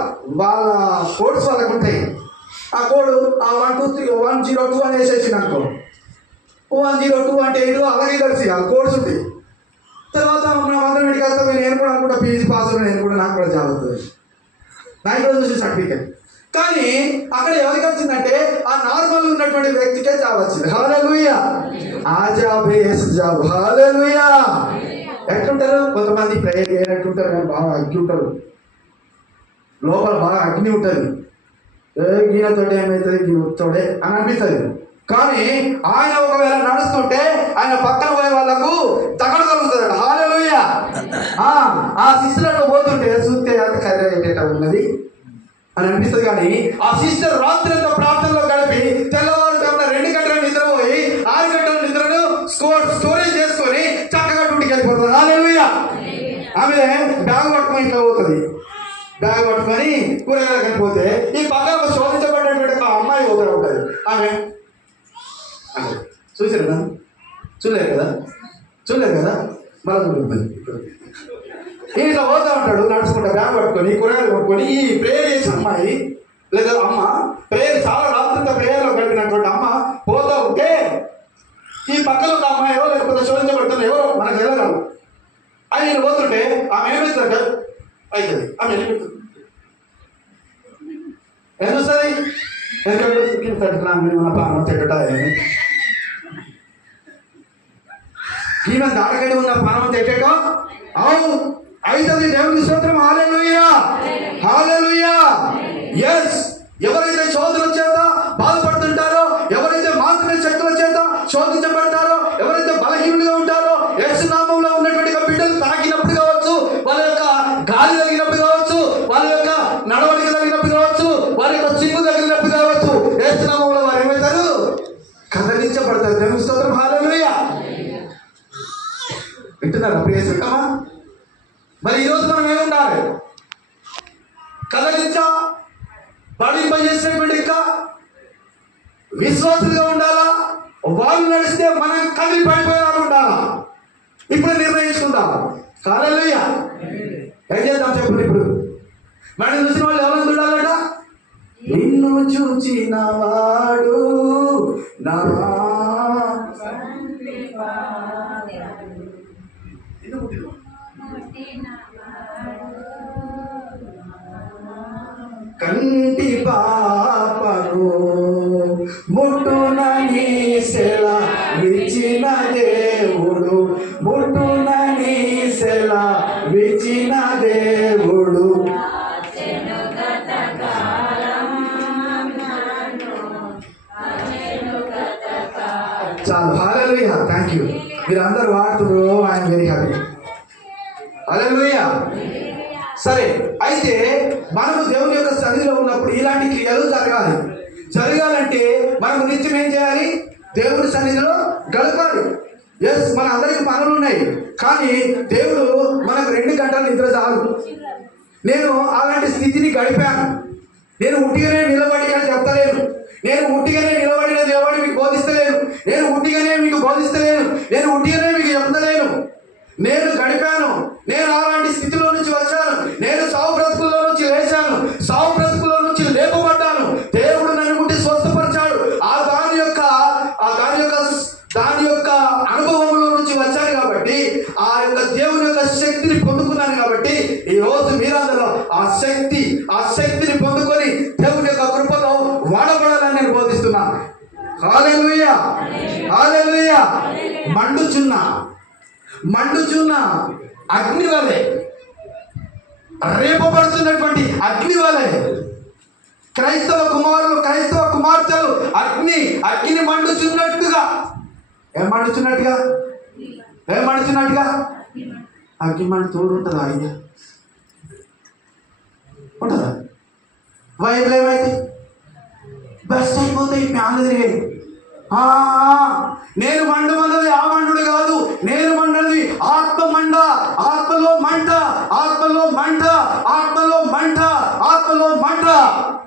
వాళ్ళ కోడ్స్ వాళ్ళకు ఉంటాయి. ఆ కోడ్ 1 2 3 102 అని వేసేసింది అనుకో, 102 అంటే ఏంటో అలాగే కలిసి ఆ కోడ్స్ ఉంటాయి. తర్వాత మనం అందరం ఇంటికి వస్తాం, నేను కూడా అనుకుంటా పీజీ పాస్ అవుతుంది, నేను కూడా నాకు కూడా జాబ్ అవుతుంది, నాకు కూడా చూసి సర్టిఫికేట్. కానీ అక్కడ ఎవరికి వచ్చిందంటే ఆ నార్మల్ ఉన్నటువంటి వ్యక్తికే జాబ్ వచ్చింది. హల్లెలూయా. ఆ జాబ్ జాబ్. హల్లెలూయా. ఎట్లుంటారు కొంతమంది ప్రేయర్ చేయనట్టుంటారు, కానీ బాగా అగ్గి ఉంటారు, లోపల బాగా అగ్ని ఉంటుంది. ఈయనతోటే ఏమవుతుంది, ఈయనతోడే అని అనిపిస్తుంది. కానీ ఆయన ఒకవేళ నడుస్తుంటే ఆయన పక్కన పోయే వాళ్ళకు తగలగలుగుతాడు. హల్లెలూయా. ఆ సిస్టర్లో పోతుంటే చూస్తే అంత కర్ర ఉన్నది అని అనిపిస్తుంది. కానీ ఆ సిస్టర్ రాత్రి అంతా ప్రార్థనలో గడిపి తెల్లవారుజామున 2 గంటల నిద్రపోయి 6 గంటల నిద్రను స్టోరేజ్ చేసుకొని చక్కగా డ్యూటీకి వెళ్ళిపోతుంది. హల్లెలూయా. ఆమె బ్యాగ్ పట్టుకొని ఇంట్లో పోతుంది, బ్యాగ్ పట్టుకొని కూరగాయలకు వెళ్ళిపోతే ఈ పక్కన శోధించబడినటువంటి ఒక అమ్మాయి పోతూ ఉంటుంది. ఆమె చూసారు కదా? చూడలేదు కదా? మళ్ళీ ఇట్లా పోతా ఉంటాడు నడుచుకుంటా, బ్యాగ్ పట్టుకొని కూరగాయలు పట్టుకొని. ఈ ప్రేయర్ చేసిన అమ్మాయి లేదా అమ్మ ప్రేయర్ చాలా రాత్రంతా ప్రేయర్లో గడిపినటువంటి అమ్మ పోతా ఉంటే ఈ పక్కన ఒక అమ్మాయో లేకపోతే శోధించబడుతుంది ఎవరో మనకు తెలియదు, ఆయన పోతుంటే ఆమె ఏమిస్తుంటే అవుతుంది, ఆమె వెళ్ళిపోతుంది. ఎందుకు మన ప్రాణం చెడ్డ ఈమె దాటగడి ఉన్న ప్రాణం చెట్టడం అవును అవుతుంది. దేవుని స్తోత్రం. హల్లెలూయా. హల్లెలూయా. yes ఎవరైతే శోధన చేత బాధపడుతుంటారో, ఎవరైతే మాత్రమే శక్తుల చేత శోధించబడతారో, ఎవరైతే బలహీనులుగా ఉంటారో, యేసు నామములో ఉన్నటువంటి బిడ్డలు తాకినప్పుడు కావచ్చు, వాళ్ళ యొక్క గాలి తగినప్పుడు కావచ్చు, వాళ్ళ యొక్క నడవడిక తగినప్పుడు కావచ్చు, వారి యొక్క చిమ్ము తగినప్పుడు కావచ్చు, యేసు నామములో వారు ఏమవుతారు? కదలించబడతారు. దేవుని స్తోత్రం. హల్లెలూయా. వింటున్నారా ప్రియ సంగమా? మరి ఈరోజు మనం ఏముండాలి? బలింపజేసేటువంటి ఇంకా విశ్వాసులుగా ఉండాలా? వాళ్ళు నడిస్తే మనం కదిలి పడిపోయేలా ఉండాలా? ఇప్పుడు నిర్ణయించుకుందాం. హల్లెలూయా. ఏం చేద్దాం చెప్పండి? ఇప్పుడు మనం చూసిన వాళ్ళు ఎవరైనా చూడాలట? నిన్ను చూచిన వాడు నా కంటి పాపను ముట్టునని సెల విచిన దేవుడు, ముట్టునని సెల విచిన దేవుడు. హల్లెలూయా. సరే, అయితే మనము దేవుని యొక్క సన్నిధిలో ఉన్నప్పుడు ఇలాంటి క్రియలు జరగాలంటే మనము నిత్యం ఏం చేయాలి? దేవుడి సన్నిధిలో గడపాలి. ఎస్, మన అందరికి పనులు ఉన్నాయి, కానీ దేవుడు మనకు 2 గంటల నిద్ర చాలు. నేను అలాంటి స్థితిని గడిపాను. నేను ఉట్టిగానే నిలబడి అని చెప్తలేను. నేను ఉట్టిగానే నిలబడిన దేవుడు మీకు బోధిస్తలేను. నేను ఉట్టిగానే మీకు బోధిస్తలేను. నేను ఉట్టిగానే మీకు చెప్తలేను. నేను గడిపాను. నేను అలాంటి స్థితిలో నుంచి వచ్చాను. నేను సావు బ్రతుకుల్లో నుంచి లేచాను. సావు బ్రతుకుల్లో నుంచి లేపబడ్డాను. దేవుడు నన్ను ముట్టి స్వస్థపరిచాడు. దాని యొక్క అనుభవంలో నుంచి వచ్చాను కాబట్టి, ఆ యొక్క దేవుని యొక్క శక్తిని పొందుకున్నాను కాబట్టి, ఈ రోజు మీరందరూ ఆ శక్తిని పొందుకొని దేవుని యొక్క కృపలో వాడబడాలని నేను బోధిస్తున్నాను. హల్లెలూయా, హల్లెలూయా. మండుచున్న అగ్ని వలె, రేపబడుతున్నటువంటి అగ్ని వలె క్రైస్తవ కుమార్తెలు అగ్ని మండుచున్నట్టుగా. ఏం మండుచున్నట్టుగా? అగ్ని మండు తోడు ఉంటుందా? అయ్యా ఉంటుందా? వైర్లు ఏమైతే బెస్ట్ అయిపోతాయి. ఫ్యాన్లు తిరిగాయి. నేను మండుమన్నది ఆ మండుడు కాదు. నేను మండది ఆత్మలో మంట.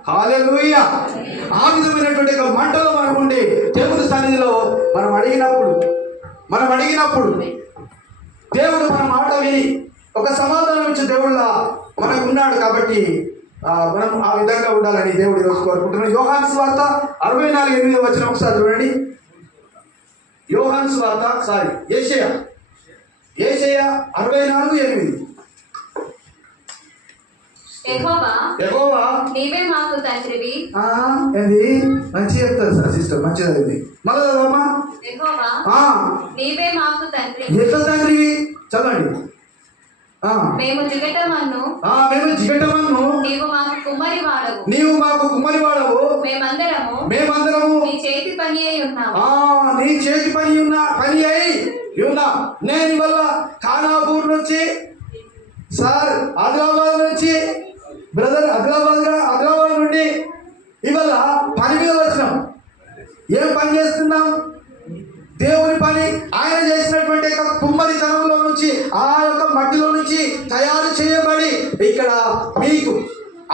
హల్లెలూయా. ఆ విధమైనటువంటి మంటలో మనం ఉండి దేవుని సన్నిధిలో మనం అడిగినప్పుడు దేవుడు మన మాట విని ఒక సమాధానం ఇచ్చే దేవుడులా మనకు ఉన్నాడు. కాబట్టి మనం ఆ విధంగా ఉండాలని దేవుడు ఈరోజు కోరుకుంటున్నాం. యోహాను సువార్త 64:8 వచనం ఒకసారి చూడండి. యేషయా 64:8. యెహోవా నీవే మాకు తండ్రివి. ఏంది మంచి చెప్తారు సార్ సిస్టర్, మంచిది అది. మళ్ళీ చదవమ్మా. యెహోవా నీవే మాకు తండ్రివి. ఎట్లా తండ్రివి? చదవండి. మేము జిగటమన్ను, నీవు మాకు కుమ్మరి వాడవు. మేమందరము నీ చేతి పని అయి ఉన్నాము. నీ చేతి పని అయి ఉన్నాం. నేను ఇవాళ ఖానాపూర్ నుంచి సార్ ఆదిలాబాద్ నుంచి బ్రదర్ ఆదిలాబాద్ నుండి ఇవాళ పని మీద వచ్చినాం. ఏం పని చేస్తున్నాం? దేవుని పని. ఆయన చేసినటువంటి కుమ్మరితనంలో నుంచి, ఆ యొక్క మట్టిలో నుంచి తయారు చేయబడి ఇక్కడ మీకు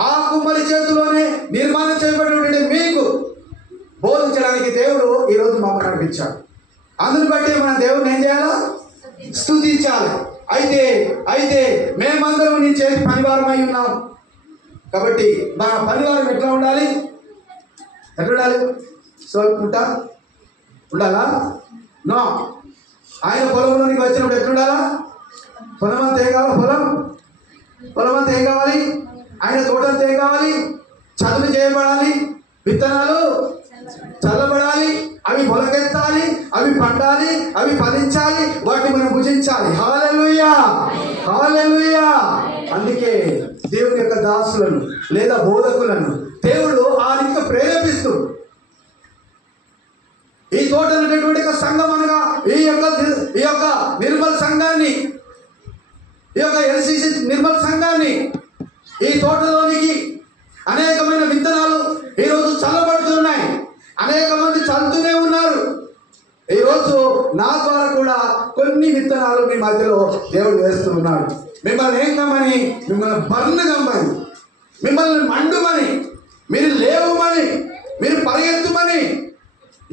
ఆ కుమ్మరి చేతిలోనే నిర్మాణం చేయబడినటువంటి మీకు బోధించడానికి దేవుడు ఈరోజు మమ్మల్ని నడిపించాడు. అందుని బట్టి మన దేవుడిని ఏం చేయాలా? స్తుతించాలి. అయితే మేమందరం నీ చేతి పనివారమై ఉన్నాం. కాబట్టి మన పనివారం ఎట్లా ఉండాలి? సోకుంటా ఉండాలా? నో. ఆయన పొలంలోనికి వచ్చినప్పుడు ఎట్లుండాలా? పొలం అంతా ఏం కావాలి? పొలం అంతా ఏం కావాలి? ఆయన తోటంతా ఏం కావాలి? చదువు చేయబడాలి, విత్తనాలు చల్లబడాలి, అవి మొలకెత్తాలి, అవి పండాలి, అవి ఫలించాలి, వాటిని మనం భుజించాలి. హల్లెలూయా, హల్లెలూయా. అందుకే దేవుని యొక్క దాసులను లేదా బోధకులను దేవుడు ఆ రీతిగా ప్రేరేపిస్తూ ఈ తోట ఉన్నటువంటి సంఘం అనగా ఈ యొక్క నిర్మల్ సంఘాన్ని, ఈ యొక్క ఎల్సిసి నిర్మల్ సంఘాన్ని, ఈ తోటలోనికి అనేకమైన విత్తనాలు ఈరోజు చల్లబడుతున్నాయి. అనేక మంది చల్లుతూనే ఉన్నారు. ఈరోజు నా ద్వారా కూడా కొన్ని విత్తనాలు మీ మధ్యలో దేవుడు వేస్తూ ఉన్నాడు. మిమ్మల్ని ఏం కమ్మని? మిమ్మల్ని బర్న్ కమ్మని, మిమ్మల్ని మండుమని, మీరు లేవుమని, మీరు పరిగెత్తుమని,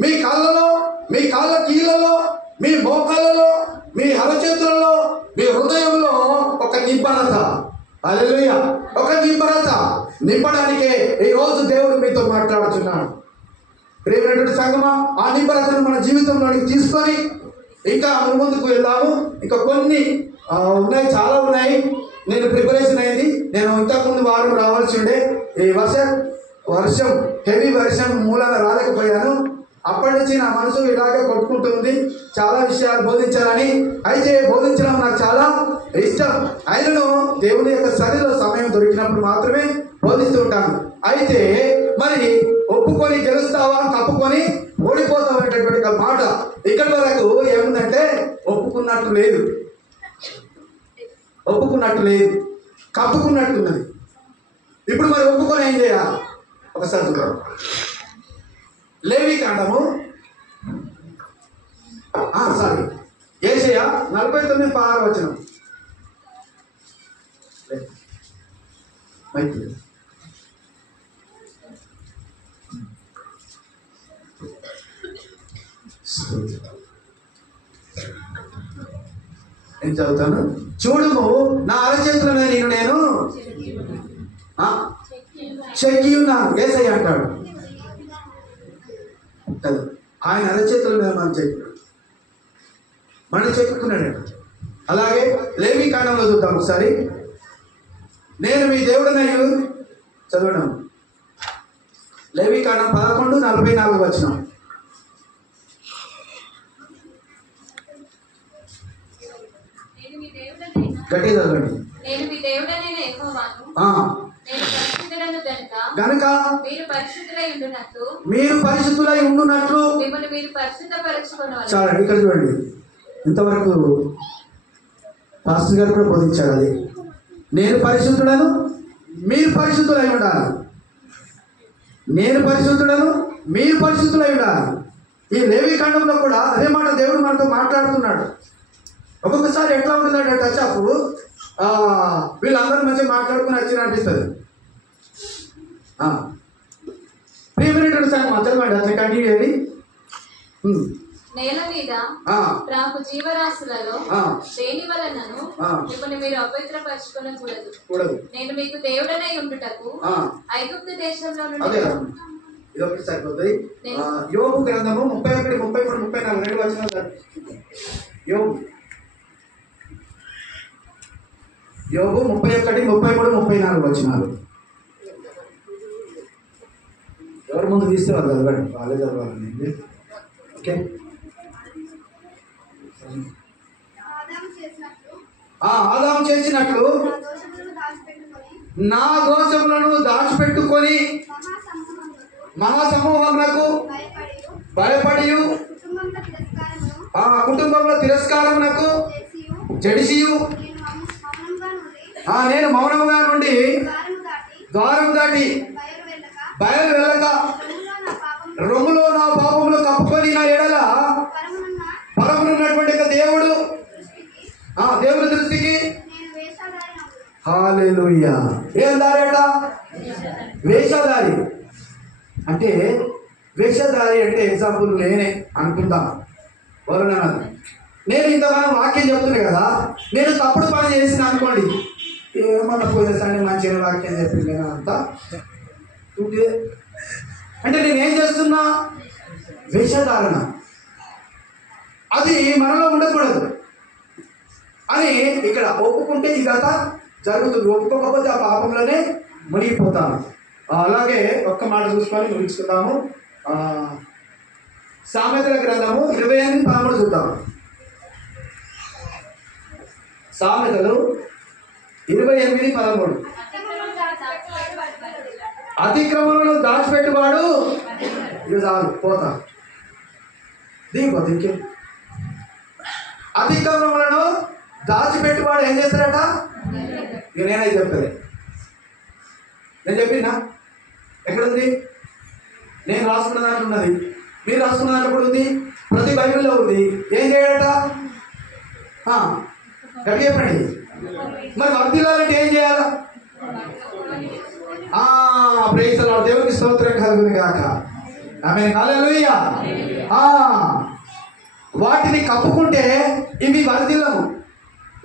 మీ కాళ్ళలో, మీ కాళ్ళ కీళ్ళలో, మీ మోకాళ్ళలో, మీ అరచేతులలో, మీ హృదయంలో ఒక నిబ్బరత, హల్లెలూయా, ఒక నిబ్బరత నింపడానికే ఈరోజు దేవుడు మీతో మాట్లాడుతున్నాడు. ప్రియమైనటువంటి సంగమా, ఆ నిబ్బరతను మన జీవితంలోనికి తీసుకొని ఇంకా ముందుకు వెళ్దాము. ఇంకా కొన్ని ఉన్నాయి, చాలా ఉన్నాయి. నేను ప్రిపరేషన్ అయింది. నేను ఇంతకుముందు వారం రావాల్సి ఉండే. ఈ వర్షం హెవీ వర్షం మూలంగా రాలేకపోయాను. అప్పటి నుంచి నా మనసు ఇలాగే కొట్టుకుంటుంది, చాలా విషయాలు బోధించాలని. అయితే బోధించడం నాకు చాలా ఇష్టం. ఆయనను దేవుని యొక్క సన్నిధిలో సమయం దొరికినప్పుడు మాత్రమే బోధిస్తూ ఉంటాను. అయితే మరి ఒప్పుకొని గెలుస్తావా, తప్పుకొని ఓడిపోతావు అనేటటువంటి ఒక మాట ఇక్కడి వరకు ఏముందంటే ఒప్పుకున్నట్టు లేదు. ఒప్పుకున్నట్టు లేదు, కప్పుకున్నట్టున్నది. ఇప్పుడు మరి ఒప్పుకొని ఏం చేయాలి? ఒకసారి చూద్దాం. లేవికాండము యేషయా 49:6 ఏం చదువుతాను? చూడుము, నా అరచేతుల మీద నేను చెక్కి ఉన్నాను. యేసయ్య అంటాడు కదా, ఆయన అరచేతుల మీద మనం చెక్కున్నాడు. అలాగే లేవికాండంలో చూద్దాం ఒకసారి. నేను మీ దేవుడనయ్యు, చదవడం లేవికాండం 11:44. గట్టి చదవండి. నేను మీ దేవుడనైన యెహోవాను, నేను పరిశుద్ధుడను గనుక మీరు పరిశుద్ధులై ఉండునట్లు మిమ్మల్ని మీరు పరిశుద్ధపరచుకొనవలెను. చాలా ఇక్కడ చూడండి, ఇంతవరకు పాస్టర్ గారు కూడా బోధించారు అది. నేను పరిశుద్ధుడను, మీరు పరిశుద్ధులై ఉండాలి. నేను పరిశుద్ధుడను, మీరు పరిశుద్ధులై ఉండాలి. ఈ లేవికాండంలో కూడా అదే మాట దేవుడు మనతో మాట్లాడుతున్నాడు. ఒక్కొక్కసారి ఎట్లా ఉంటుందంటే టచ్ అప్, వీళ్ళందరూ మంచిగా మాట్లాడుకుని వచ్చి అనిపిస్తుంది. ప్రియమైనటువంటి సంగమా, చదవండి, అట్లా కంటిన్యూ చేయండి. నేల మీద ప్రాకు జీవరాశులలో దేని వలనను మిమ్మల్ని మీరు అపవిత్రపరచుకొనకూడదు. నేను మీకు దేవుడనై ఉండుటకు ఐగుప్తు దేశంలో నుండి. ఇదొకటి సరిపోతుంది. యోబు గ్రంథము 31, 33, 34 2 వచనాలు. యోబు 31, 33, 34 వచనాలు. ఎవరు ముందు తీస్తే వాళ్ళు చదవండి, వాళ్ళే చదవాలండి. ఓకే. ఆదాము చేసినట్లు నా దోషములను దాచిపెట్టుకొని మహాసమూహమునకు భయపడి కుటుంబంలో తిరస్కారమునకు జడిసియు నేను మౌనంగా నుండి ద్వారం దాటి బయలు వెళ్ళక రొమ్ములో నా పాపములు కప్పుకొని నా ఎడల పరమునున్నటువంటి దేవుడు దేవుని దృష్టికి హల్లెలూయా. ఏం దారేట? వేషధారి. అంటే వేషధారి అంటే ఎగ్జాంపుల్ నేనే అనుకుంటా. వరుణనాథ్, నేను ఇంతగానో వాక్యం చెప్తున్నా కదా, నేను తప్పుడు పని చేసిన అనుకోండి, ఏమన్నా పోయేసాన్ని మంచిగా వాక్యం చెప్పింది అంతా అంటే నేనేం చేస్తున్నా? వేషధారణ. అది మనలో ఉండకూడదు అని ఇక్కడ ఒప్పుకుంటే ఇదంతా జరుగుతుంది. ఒప్పుకోకపోతే ఆ పాపంలోనే మునిగిపోతాము. అలాగే ఒక్క మాట చూసుకొని ముగించుకుందాము. సామెతల గ్రంథము 28:13 చూద్దాం. సామెతలు 28:13. అతిక్రమలను దాచిపెట్టువాడు, ఇది చాలు పోతా దిగిపోతే ఇంకే. అతిక్రమలను దాచిపెట్టువాడు ఏం చేస్తాడట? ఇక నేనైతే చెప్తాను. నేను చెప్పినా ఎక్కడుంది? నేను రాసుకున్న దాంట్లో ఉన్నది, మీరు రాసుకున్న దాంట్లో కూడా ఉంది, ప్రతి బైబిల్లో ఉంది. ఏం చేయడట? గట్టి చెప్పండి. మరి వర్ధిల్లాలంటే ఏం చేయాలా? Praise the Lord. దేవునికి స్తోత్రం కలుగును గాక. ఆమేన్. హల్లెలూయా. వాటిని కప్పుకుంటే ఇవి వర్ధిల్లము,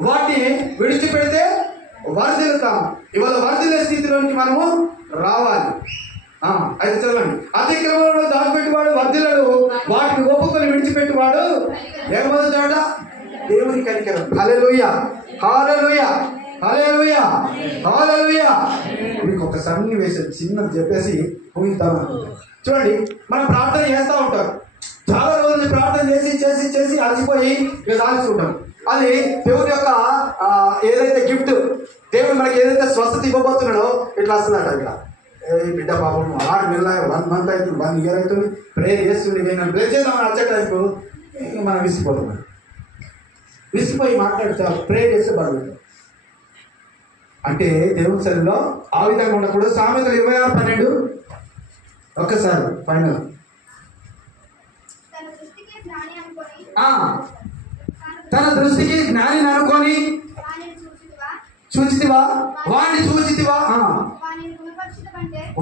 వాటిని విడిచిపెడితే వర్ధిల్లుతాం. ఇవాళ వర్ధిల్లే స్థితిలోనికి మనము రావాలి. అయితే చదవండి. అతిక్రమంలో దాచిపెట్టువాడు వర్ధిల్లడు, వాటిని ఒప్పుకొని విడిచిపెట్టువాడు ఏమవుతాడ? దేవుని కనికరం. హల్లెలూయా, హల్లెలూయా, హల్లెలూయా, హల్లెలూయా. మీకు ఒక సన్నివేశం చిన్నది చెప్పేసి ఊహిద్దాం. చూడండి, మనం ప్రార్థన చేస్తూ ఉంటాం. చాలా రోజులు ప్రార్థన చేసి చేసి చేసి అలసిపోయి ఇక సాధిస్తుంటాం. అది దేవుని యొక్క ఏదైతే గిఫ్ట్, దేవుడు మనకి ఏదైతే స్వస్థత ఇవ్వబోతున్నాడో ఇట్లా వస్తుందట. ఇక్కడ బిడ్డ పాపం 6 నెలల 1 month అవుతుంది, 1 year అవుతుంది, ప్రేయర్ చేస్తుంది. నేను ప్రేర్ చేద్దామని వచ్చేటప్పుడు మనం విసిపోతున్నాం. విసిపోయి మాట్లాడుతా ప్రేయర్ చేస్తే బాగుంటుంది. అంటే దేవుని సన్నిధిలో ఆ విధంగా ఉన్నప్పుడు సామెతలు 26:12 ఒక్కసారి ఫైనల్. తన దృష్టికి జ్ఞానిని అనుకొని చూచితివా, వాడిని చూచితివా,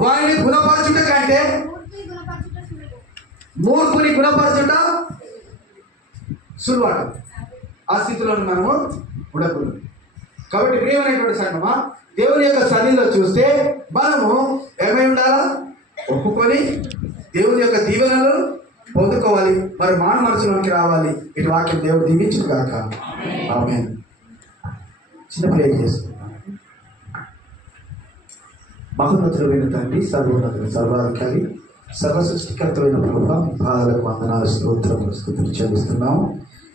వాడిని గుణపరచుట కంటే మూర్ఖుని గుణపరచుట సులువాట. ఆ స్థితిలో మనము ఉండకూడదు. కాబట్టి ప్రియమైనటువంటి సంగమా, దేవుని యొక్క సన్నిధిలో చూస్తే మనము ఏమై ఉండాలా? ఒప్పుకొని దేవుని యొక్క దీవెనలు పొందుకోవాలి. మరి మాన మనసులోకి రావాలి. ఇటు వాక్యం దేవుడు దీవించును గాక. ఆమేన్. చిన్న ప్రే చేస్తున్నాను. మహోన్నతుడైన తండ్రి, సర్వోన్నతుడు, సర్వాధికారి, సర్వ సృష్టికర్తమైన ప్రభువా, మీ పాదాలకు వందనాలు, స్తోత్రములు, స్తుతులు చెల్లిస్తున్నాము.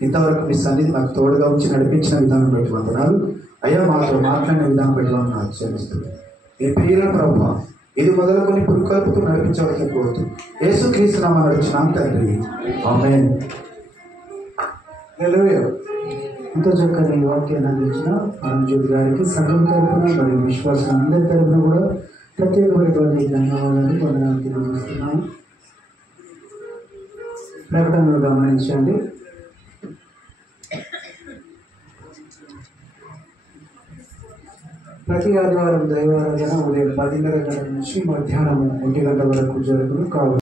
ఇంతవరకు మీ సన్నిధి నాకు తోడుగా ఉంచి నడిపించిన విధానం బట్టి వందనాలు. అయ్యా, మాతో మాట్లాడిన విధానం బట్టి వందనాలు చెల్లిస్తున్నాను. ఈ ప్రియుల ప్రభువా, ఇది మొదలుకొని పురుకల్పుతూ నడిపించవలసిన కోరుతూ యేసుక్రీస్తు నామమున నడుచున్నాం తండ్రి. ఆమేన్. హల్లెలూయా. ఎంతో చక్కని వాక్యాన్ని అందించిన పరంజ్యోతి గారికి సంఘం తరపున మరియు విశ్వాసం అందరి తరపున కూడా ప్రత్యేకమైనటువంటి ధన్యవాదాలు, వందనాలు తెలియజేస్తున్నాను. ప్రకటనలు గమనించండి. ప్రతి ఆదివారం దైవారాధన ఉదయం 10:30 గంటల నుంచి మధ్యాహ్నం 1 గంట వరకు జరుగును. కావున